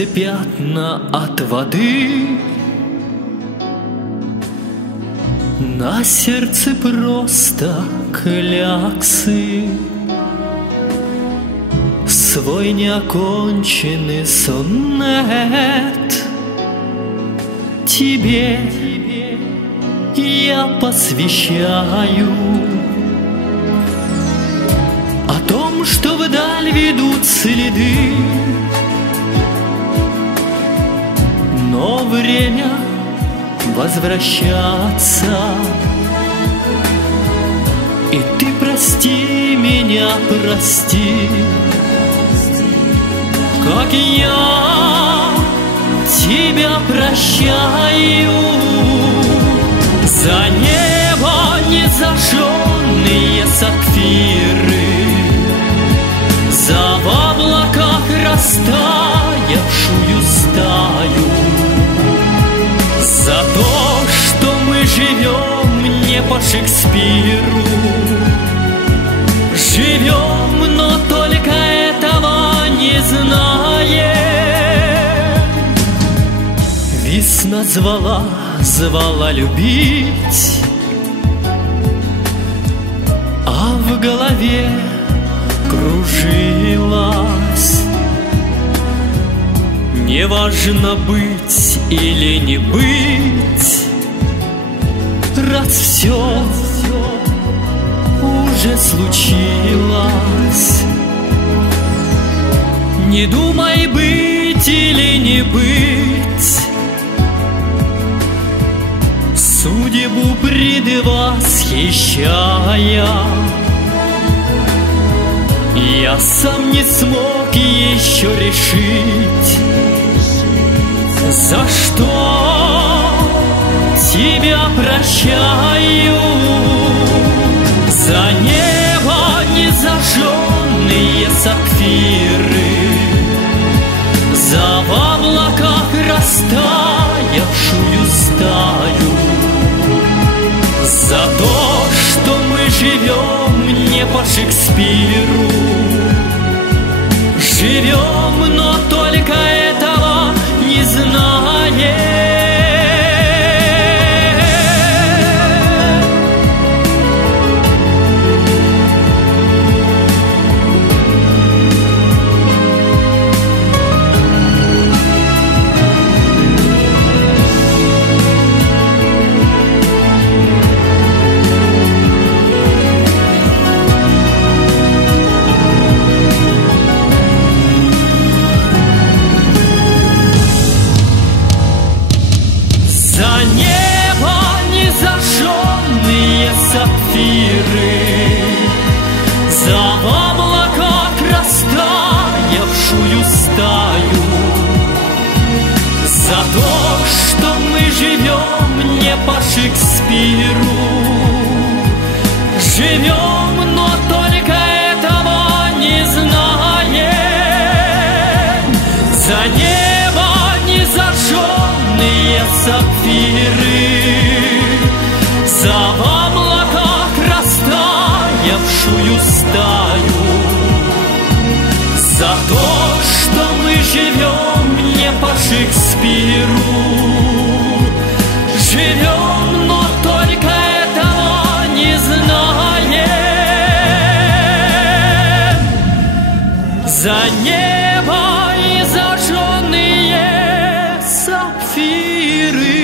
сердце пятна от воды, на сердце просто кляксы. Свой неоконченный сонет тебе я посвящаю. О том, что вдаль ведут следы, но время возвращаться. И ты прости меня, прости, как я тебя прощаю. За небо незажженные сапфиры, за в облаках растаявшую стаю, за то, что мы живем не по Шекспиру, живем, но только этого не знаем. Весна звала, звала любить, а в голове кружилась. Неважно быть или не быть, раз все уже случилось. Не думай быть или не быть, судьбу предвосхищая. Я сам не смог еще решить, за что тебя прощаю. За небо незажженные сапфиры, за в облаках растаявшую стаю, за то, что мы живем не по Шекспиру, живем, но только этого не знаем. За небо незажженные сапфиры, за в облаках растаявшую стаю, за то, что мы живем не по Шекспиру, живем, но только этого не знаем. За небо незажженные сапфиры, за в облаках растаявшую стаю, за то, что мы живем не по Шекспиру, живем, но только этого не знаем. За небо и зажженные сапфиры.